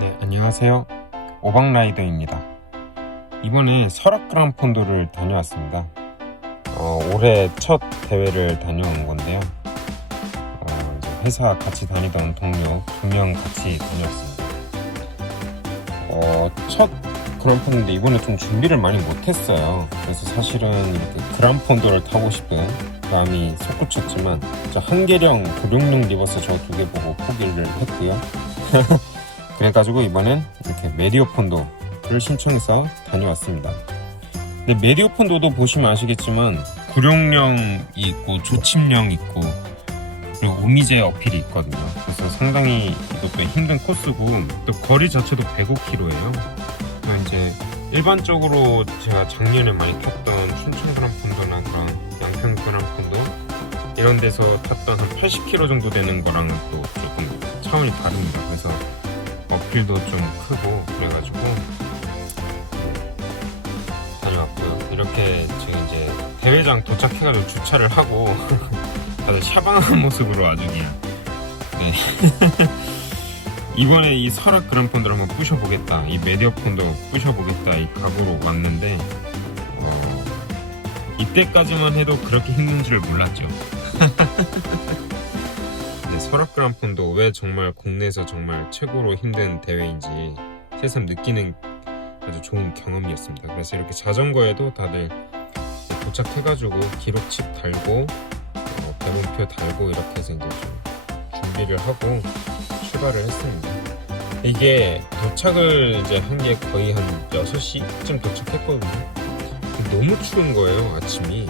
네, 안녕하세요. 오박라이더입니다. 이번에 설악 그랑폰도를 다녀왔습니다. 올해 첫 대회를 다녀온 건데요. 이제 회사 같이 다니던 동료 2명 같이 다녀왔습니다. 첫 그랑폰도인데 이번에 좀 준비를 많이 못했어요. 그래서 사실은 이렇게 그랑폰도를 타고 싶은 마음이 솟구쳤지만 저 한계령 966 리버스 저 2개 보고 포기를 했고요. 그래가지고 이번엔 이렇게 메디오폰도를 신청해서 다녀왔습니다. 근데 메디오폰도도 보시면 아시겠지만 구룡령이 있고 조침령 있고 그리고 오미제 어필이 있거든요. 그래서 상당히 이것도 힘든 코스고 또 거리 자체도 105km예요. 이제 일반적으로 제가 작년에 많이 탔던 춘천 그랑폰도나 그런 양평 그랑폰도 이런 데서 탔던 한 80km 정도 되는 거랑 또 조금 차원이 다릅니다. 그래서 어필도 좀 크고 그래가지고 다녀왔고요. 이렇게 지금 이제 대회장 도착해가지고 주차를 하고 다들 샤방한 모습으로 아주 그냥 네. 이번에 이 설악 그랑폰도를 한번 부셔보겠다, 이 메디오폰도 부셔보겠다 이 각오로 왔는데 이때까지만 해도 그렇게 힘든 줄 몰랐죠. 설악 그랑폰도 왜 정말 국내에서 정말 최고로 힘든 대회인지 새삼 느끼는 아주 좋은 경험이었습니다. 그래서 이렇게 자전거에도 다들 도착해가지고 기록칩 달고 배분표 달고 이렇게 해서 이제 좀 준비를 하고 출발을 했습니다. 이게 도착을 이제 한 게 거의 한 6시쯤 도착했거든요. 너무 추운 거예요. 아침이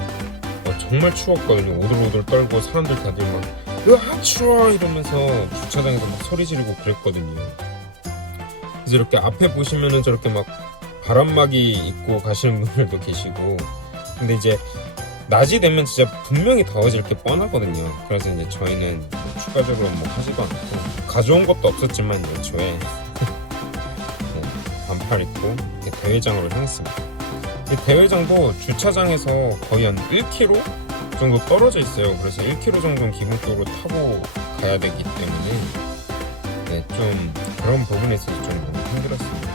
정말 추웠거든요. 오들오들 떨고 사람들 다들 막 으아 추워 이러면서 주차장에서 막 소리 지르고 그랬거든요. 그래서 이렇게 앞에 보시면은 저렇게 막 바람막이 입고 가시는 분들도 계시고, 근데 이제 낮이 되면 진짜 분명히 더워질 게 뻔하거든요. 그래서 이제 저희는 추가적으로 뭐 하지도 않고 가져온 것도 없었지만 애초에 반팔 입고 이렇게 대회장으로 향했습니다. 대회장도 주차장에서 거의 한 1km 정도 떨어져 있어요. 그래서 1km 정도는 기본적으로 타고 가야 되기 때문에 좀 그런 부분에 있어서 좀 너무 힘들었습니다.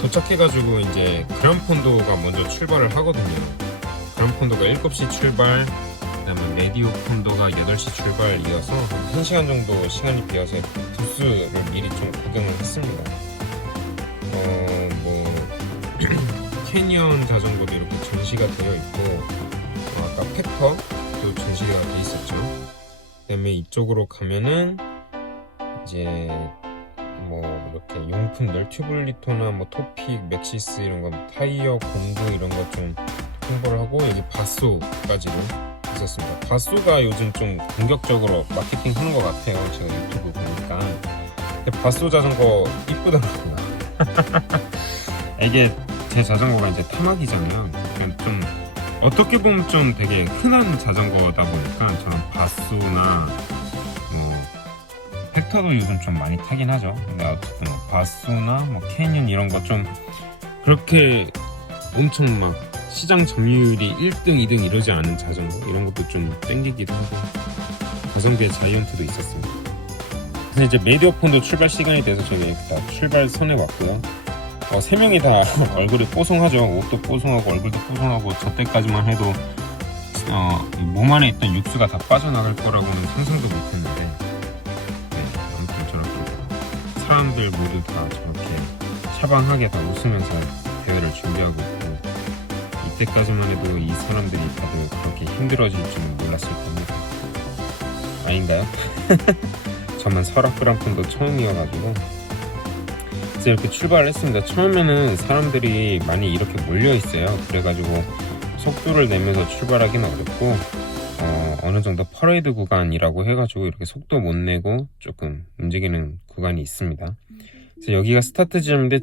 도착해가지고 이제 그랑폰도가 먼저 출발을 하거든요. 그랑폰도가 7시 출발, 그 다음에 메디오폰도가 8시 출발이어서 1시간 정도 시간이 비어서 부스를 미리 좀 구경을 했습니다. 캐니언 자전거도 이렇게 전시가 되어 있고, 아까 팩터도 전시가 되어 있었죠. 그 다음에 이쪽으로 가면은 이제 뭐 이렇게 용품들, 튜블리토나 뭐 토픽, 맥시스 이런 거, 타이어, 공구 이런 거 좀 홍보를 하고, 여기 바쏘까지도 있었습니다. 바쏘가 요즘 좀 본격적으로 마케팅 하는 것 같아요. 제가 유튜브 보니까. 근데 바쏘 자전거 이쁘더라고요. 이게 제 자전거가 이제 타막이잖아요. 그러니까 좀 어떻게 보면 좀 되게 흔한 자전거다 보니까 저는 바쏘나 팩터도 요즘 좀 많이 타긴 하죠. 근데 어쨌든 바쏘나 뭐 캐니언 이런 거 좀 그렇게 엄청 막 시장 점유율이 1등, 2등 이러지 않은 자전거 이런 것도 좀 땡기기도 하고, 자전거의 자이언트도 있었습니다. 근데 이제 메디오폰도 출발 시간이 돼서 저희 다 출발선에 왔고요. 3명이 다 얼굴이 뽀송하죠. 옷도 뽀송하고 얼굴도 뽀송하고, 저 때까지만 해도 몸 안에 있던 육수가 다 빠져나갈 거라고는 상상도 못했는데, 아무튼 저렇게 사람들 모두 다 저렇게 샤방하게 다 웃으면서 대회를 준비하고 있고, 이때까지만 해도 이 사람들이 다들 그렇게 힘들어질 줄은 몰랐을 겁니다. 아닌가요? 저만 설악 그랑폰도 처음이어가지고 이렇게 출발을 했습니다. 처음에는 사람들이 많이 이렇게 몰려 있어요. 그래가지고 속도를 내면서 출발하기는 어렵고, 어느 정도 퍼레이드 구간이라고 해가지고 이렇게 속도 못 내고 조금 움직이는 구간이 있습니다. 그래서 여기가 스타트 지점인데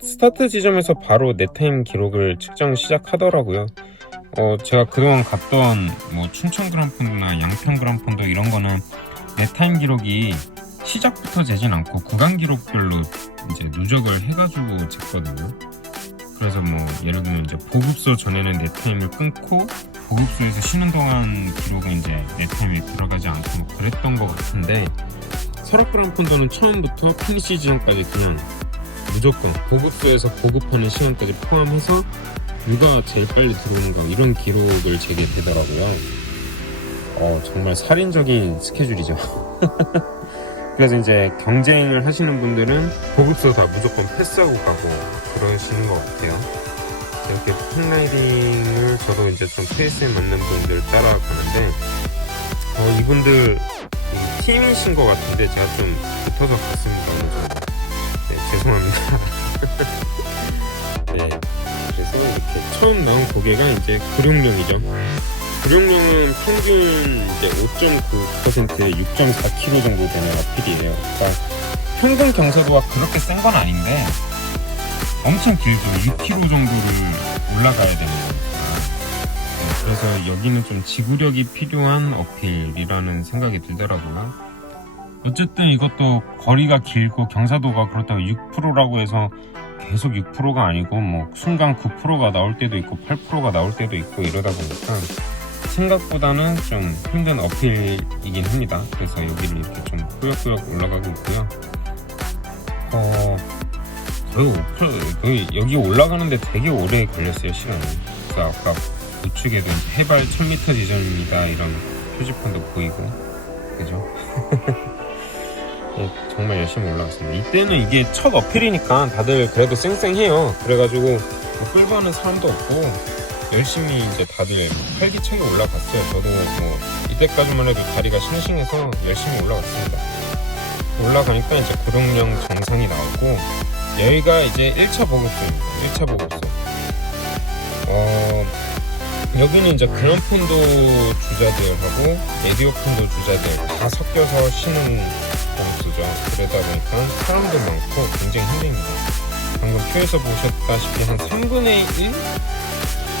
스타트 지점에서 바로 내 타임 기록을 측정을 시작하더라고요. 제가 그동안 갔던 뭐 춘천 그랑폰도나 양평 그랑폰도 이런 거는 내 타임 기록이 시작부터 재진 않고 구간 기록별로 이제 누적을 해가지고 쟀거든요. 그래서 뭐 예를 들면 이제 보급소 전에는 내 타임을 끊고 보급소에서 쉬는 동안 기록은 이제 내 타임에 들어가지 않고 뭐 그랬던 것 같은데, 설악 그란폰도는 처음부터 피니시 지점까지 그냥 무조건 보급소에서 보급하는 시간까지 포함해서 누가 제일 빨리 들어오는가 이런 기록을 재게 되더라고요. 정말 살인적인 스케줄이죠. 그래서 이제 경쟁을 하시는 분들은 보급소 다 무조건 패스하고 가고 그러시는 것 같아요. 이렇게 팬라이딩을 저도 이제 좀 페이스에 맞는 분들 따라가는데 이분들 팀이신 것 같은데 제가 좀 붙어서 갔습니다. 네, 죄송합니다. 네, 그래서 이렇게 처음 나온 고개가 이제 96령이죠. 96령은 평균 이제 5.9%에 6.4kg 정도 되는 어필이에요. 그러니까 평균 경사도가 그렇게 센 건 아닌데 엄청 길죠. 6km 정도를 올라가야 되는 거니까. 네, 그래서 여기는 좀 지구력이 필요한 어필이라는 생각이 들더라고요. 어쨌든 이것도 거리가 길고 경사도가 그렇다고 6%라고 해서 계속 6%가 아니고 뭐 순간 9%가 나올 때도 있고 8%가 나올 때도 있고 이러다 보니까 생각보다는 좀 힘든 어필이긴 합니다. 그래서 여기를 이렇게 좀 꾸역꾸역 올라가고 있고요. 거의 여기 올라가는데 되게 오래 걸렸어요, 시간이. 그래서 아까 우측에도 해발 1000m 지점입니다 이런 표지판도 보이고, 그죠? 정말 열심히 올라갔습니다. 이때는 이게 첫 어필이니까 다들 그래도 쌩쌩해요. 그래가지고 뭐 끌고 하는 사람도 없고 열심히 이제 다들 활기차게 올라갔어요. 저도 뭐 이때까지만 해도 다리가 싱싱해서 열심히 올라갔습니다. 올라가니까 이제 96령 정상이 나오고 여기가 이제 1차 보급소입니다. 1차 보급소. 여기는 이제 그란폰도 주자들하고 에디오폰도 주자들 다 섞여서 쉬는 보급소죠. 그러다 보니까 사람도 많고 굉장히 힘듭니다. 방금 표에서 보셨다시피 한 3분의 1?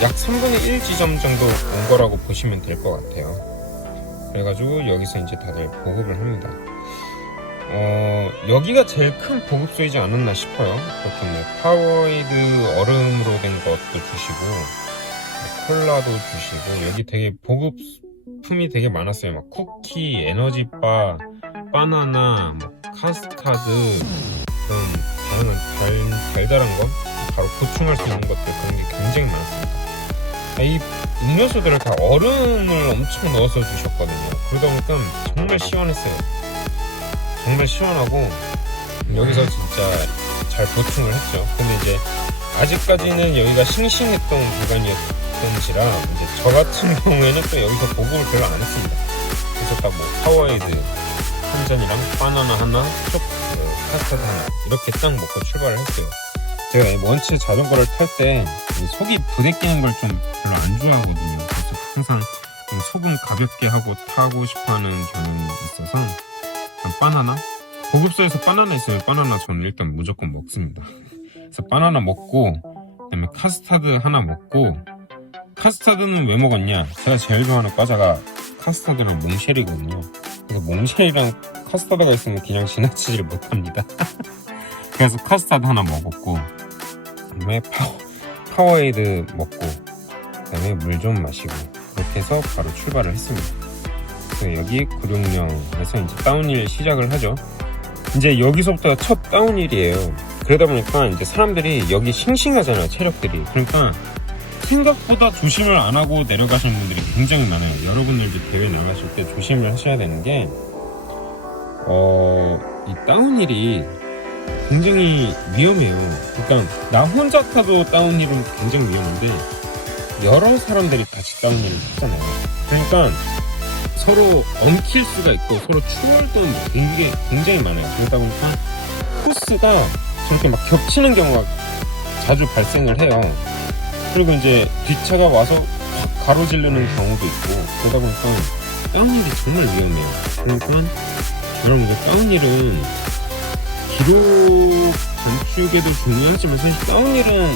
약 3분의 1 지점 정도 온 거라고 보시면 될 것 같아요. 그래가지고 여기서 이제 다들 보급을 합니다. 여기가 제일 큰 보급소이지 않았나 싶어요. 이렇게 뭐 파워에이드 얼음으로 된 것도 주시고 콜라도 주시고 여기 되게 보급품이 되게 많았어요. 막 쿠키, 에너지바, 바나나, 뭐 카스타드, 그런 다양한 달달한 거 바로 보충할 수 있는 것들 그런 게 굉장히 많았습니다. 이 음료수들을 다 얼음을 엄청 넣어서 주셨거든요. 그러다 보니까 정말 시원했어요. 정말 시원하고 여기서 진짜 잘 보충을 했죠. 근데 이제 아직까지는 여기가 싱싱했던 구간이었던지라 이제 저 같은 경우에는 또 여기서 보급을 별로 안 했습니다. 그래서 딱 뭐 파워에이드 한 잔이랑 바나나 하나, 카스타드 하나 이렇게 딱 먹고 출발을 했어요. 제가 원체 자전거를 탈 때 속이 부대끼는 걸 좀 별로 안 좋아하거든요. 그래서 항상 좀 속은 가볍게 하고 타고 싶어하는 경향이 있어서 바나나? 보급소에서 바나나 있으면 바나나 저는 일단 무조건 먹습니다. 그래서 바나나 먹고 그다음에 카스타드 하나 먹고, 카스타드는 왜 먹었냐? 제가 제일 좋아하는 과자가 카스타드랑 몽쉘이거든요. 그래서 몽쉘이랑 카스타드가 있으면 그냥 지나치지를 못합니다. 그래서 카스타드 하나 먹었고 그다음에 파워에이드 먹고 그다음에 물 좀 마시고 그렇게 해서 바로 출발을 했습니다. 그래서 여기 96령에서 이제 다운힐 시작을 하죠. 이제 여기서부터 첫 다운힐이에요. 그러다 보니까 이제 사람들이 여기 싱싱하잖아요, 체력들이. 그러니까 생각보다 조심을 안 하고 내려가시는 분들이 굉장히 많아요. 여러분들도 대회 나가실 때 조심을 하셔야 되는 게 이 다운힐이 굉장히 위험해요. 그러니까 나 혼자 타도 다운힐은 굉장히 위험한데 여러 사람들이 같이 다운힐을 타잖아요. 그러니까 서로 엉킬 수가 있고 서로 추월도 굉장히 많아요. 그러다 보니까 코스가 저렇게 막 겹치는 경우가 자주 발생을 해요. 그리고 이제 뒷차가 와서 확 가로지르는 경우도 있고 그러다 보니까 다운힐이 정말 위험해요. 그러니까 여러분들 다운힐은 기록 단축에도 중요하지만 사실 다운힐은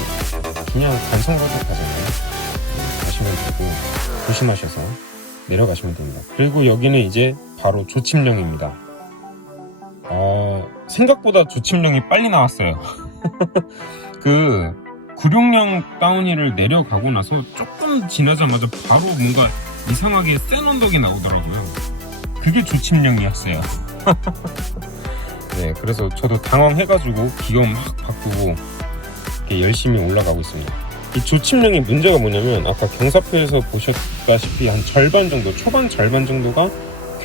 그냥 관성가격하잖아요. 가시면 되고 조심하셔서 내려가시면 됩니다. 그리고 여기는 이제 바로 조침령입니다. 생각보다 조침령이 빨리 나왔어요. 그 96령 다운힐을 내려가고 나서 조금 지나자마자 바로 뭔가 이상하게 센 언덕이 나오더라고요. 그게 조침령이었어요. 네, 그래서 저도 당황해가지고 기어 막 바꾸고 이렇게 열심히 올라가고 있습니다. 이 조침령의 문제가 뭐냐면 아까 경사표에서 보셨다시피 한 절반 정도, 초반 절반 정도가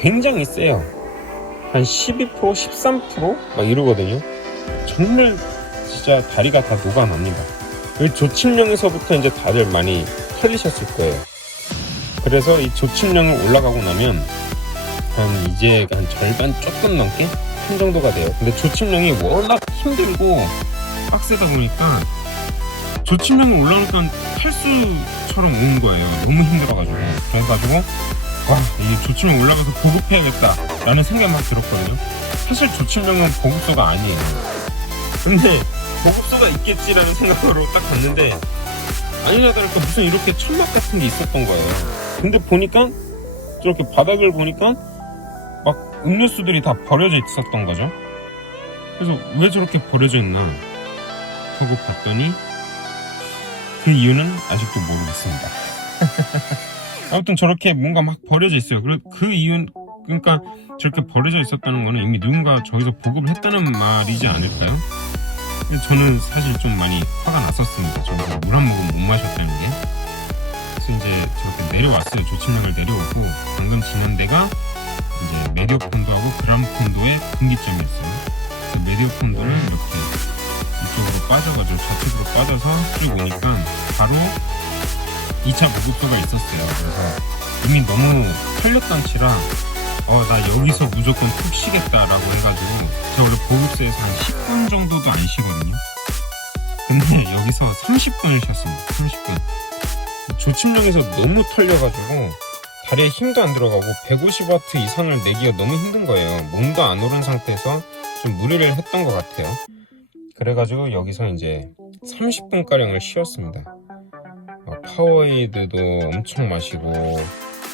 굉장히 세요. 한 12%, 13% 막 이러거든요. 정말 진짜 다리가 다 녹아납니다. 조침령에서부터 이제 다들 많이 털리셨을 거예요. 그래서 이 조침령을 올라가고 나면 이제 한 절반 조금 넘게 한 정도가 돼요. 근데 조침령이 워낙 힘들고 빡세다 보니까 조침령을 올라오니까 탈수처럼 오는 거예요. 너무 힘들어가지고. 그래가지고 와, 이 조침령 올라가서 보급해야겠다 라는 생각이 막 들었거든요. 사실 조침령은 보급소가 아니에요. 근데 보급소가 있겠지라는 생각으로 딱 갔는데 아니나 다를까 무슨 이렇게 천막 같은 게 있었던 거예요. 근데 보니까 저렇게 바닥을 보니까 막 음료수들이 다 버려져 있었던 거죠. 그래서 왜 저렇게 버려져 있나 하고 봤더니 그 이유는 아직도 모르겠습니다. 아무튼 저렇게 뭔가 막 버려져 있어요. 그 이유는 그러니까 저렇게 버려져 있었다는 거는 이미 누군가 저기서 보급을 했다는 말이지 않을까요? 근데 저는 사실 좀 많이 화가 났었습니다. 저기서 물 한 모금 못 마셨다는 게. 그래서 이제 저렇게 내려왔어요. 조침령을 내려오고 방금 지난 데가 이제 메디오폰도하고 그람폰도의 분기점이었어요. 그래서 메디오폰도를 이렇게 이쪽으로 빠져가지고 좌측으로 빠져서 쭉 오니까 바로 2차 보급소가 있었어요. 그래서 이미 너무 털렸단치라 나 여기서 무조건 푹 쉬겠다라고 해가지고 제가 원래 보급소에서 한 10분 정도도 안 쉬거든요. 근데 여기서 30분을 쉬었습니다. 30분. 조침령에서 너무 털려가지고 다리에 힘도 안 들어가고 150W 이상을 내기가 너무 힘든 거예요. 몸도 안 오른 상태에서 좀 무리를 했던 것 같아요. 그래가지고 여기서 이제 30분가량을 쉬었습니다. 파워에이드도 엄청 마시고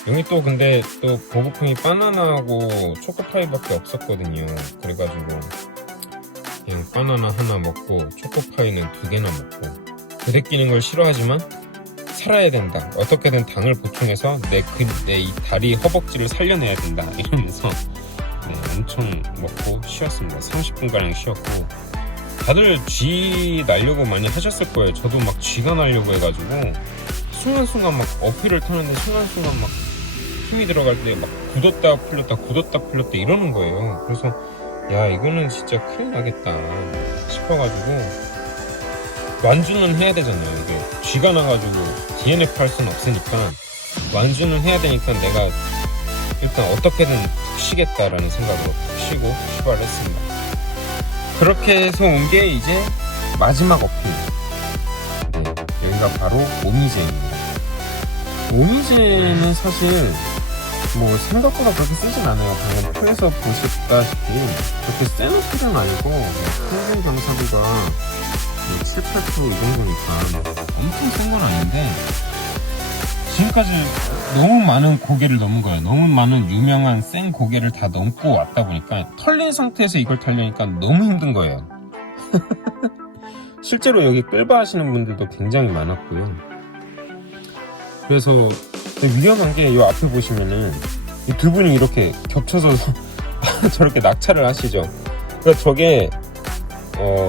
여기 또 근데 또 보급형이 바나나하고 초코파이밖에 없었거든요. 그래가지고 그냥 바나나 하나 먹고 초코파이는 2개나 먹고 부대 끼는 걸 싫어하지만 살아야 된다. 어떻게든 당을 보충해서 내 이 다리 허벅지를 살려내야 된다. 이러면서 엄청 먹고 쉬었습니다. 30분가량 쉬었고 다들 쥐 날려고 많이 하셨을 거예요. 저도 막 쥐가 날려고 해가지고 순간순간 막 어필을 타는데 순간순간 막 힘이 들어갈 때 막 굳었다 풀렸다 굳었다 풀렸다 이러는 거예요. 그래서 야 이거는 진짜 큰일 나겠다 싶어가지고 완주는 해야 되잖아요. 이게 쥐가 나가지고 DNF 할 수는 없으니까 완주는 해야 되니까 내가 일단 어떻게든 푹 쉬겠다라는 생각으로 푹 쉬고 출발을 했습니다. 그렇게 해서 온 게 이제 마지막 어필. 여기가 바로 오미제입니다. 오미제는 사실 뭐 생각보다 그렇게 쓰진 않아요. 방금 표에서 보셨다시피 그렇게 센 어필은 아니고 평균 경사비가 7, 8% 이 정도니까 엄청 센 건 아닌데 지금까지 너무 많은 고개를 넘은 거예요. 너무 많은 유명한 센 고개를 다 넘고 왔다 보니까 털린 상태에서 이걸 타려니까 너무 힘든 거예요. 실제로 여기 끌바 하시는 분들도 굉장히 많았고요. 그래서 위험한 게 이 앞에 보시면은 이 두 분이 이렇게 겹쳐져서 저렇게 낙차를 하시죠. 그러니까 저게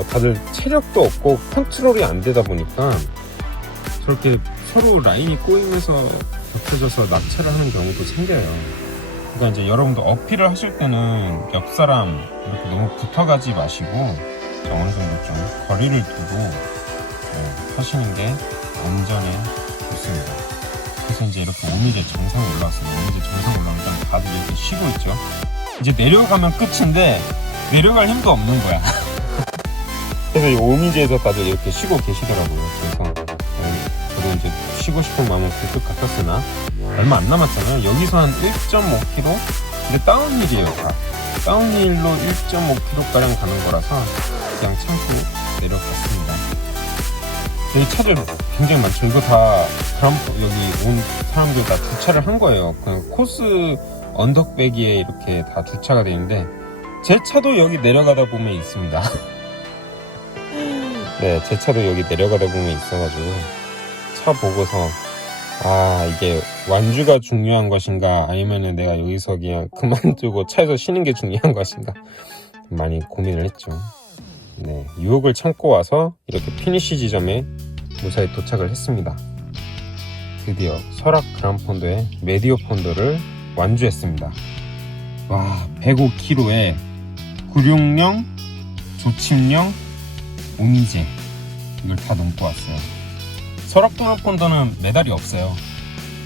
다들 체력도 없고 컨트롤이 안 되다 보니까 저렇게 서로 라인이 꼬이면서 겹쳐져서 낙차를 하는 경우도 생겨요. 그러니까 이제 여러분도 어필을 하실 때는 옆 사람 이렇게 너무 붙어가지 마시고 어느 정도 좀 거리를 두고 하시는 게 안전에 좋습니다. 그래서 이제 이렇게 오미제 정상에 올라왔습니다. 오미제 정상 올라오니까 다들 이렇게 쉬고 있죠. 이제 내려가면 끝인데 내려갈 힘도 없는 거야. 그래서 이 오미제에서 다들 이렇게 쉬고 계시더라고요. 그래서 저도 이제 쉬고 싶은 마음은 굴뚝 같았으나 얼마 안 남았잖아요. 여기서 한 1.5km? 근데 다운힐이에요. 다 다운힐로 1.5km가량 가는 거라서 그냥 참고 내려갔습니다. 여기 차들 굉장히 많죠. 이거 다 여기 온 사람들 다 주차를 한 거예요. 그 코스 언덕배기에 이렇게 다 주차가 되는데 제 차도 여기 내려가다 보면 있습니다. 네, 제 차도 여기 내려가다 보면 있어가지고 차 보고서 이게 완주가 중요한 것인가 아니면 내가 여기서 그냥 그만두고 차에서 쉬는 게 중요한 것인가 많이 고민을 했죠. 네, 유혹을 참고 와서 이렇게 피니시 지점에 무사히 도착을 했습니다. 드디어 설악 그란폰도의 메디오 폰도를 완주했습니다. 와, 105km에 구룡령, 조침령, 오미제 이걸 다 넘고 왔어요. 설악 그란폰도는 메달이 없어요.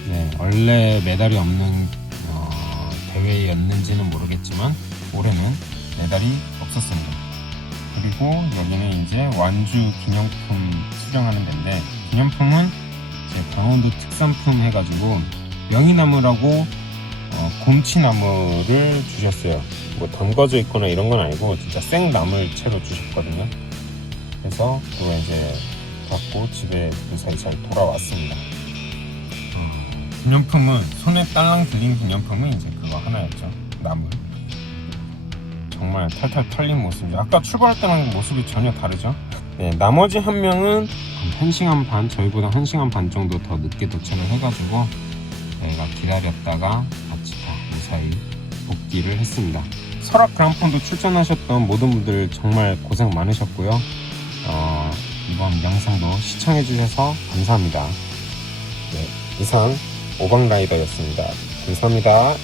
네, 원래 메달이 없는 대회였는지는 모르겠지만 올해는 메달이 없었습니다. 그리고 여기는 이제 완주 기념품 수령하는 데인데, 기념품은 이제 강원도 특산품 해가지고 명이나무라고 곰치나무를 주셨어요. 뭐 담궈져 있거나 이런 건 아니고 진짜 생나물 채로 주셨거든요. 그래서 그거 이제 갖고 집에 무사히 잘 돌아왔습니다. 기념품은 손에 딸랑 들린 기념품은 이제 그거 하나였죠. 나물. 정말 탈탈 털린 모습이죠. 아까 출발할 때랑 모습이 전혀 다르죠. 네, 나머지 한 명은 1시간 반, 저희보다 1시간 반 정도 더 늦게 도착을 해가지고 저희가 기다렸다가 같이 다 무사히 복귀를 했습니다. 설악 그란폰도 출전하셨던 모든 분들 정말 고생 많으셨고요. 이번 영상도 시청해주셔서 감사합니다. 네, 이상 오방라이더였습니다. 감사합니다.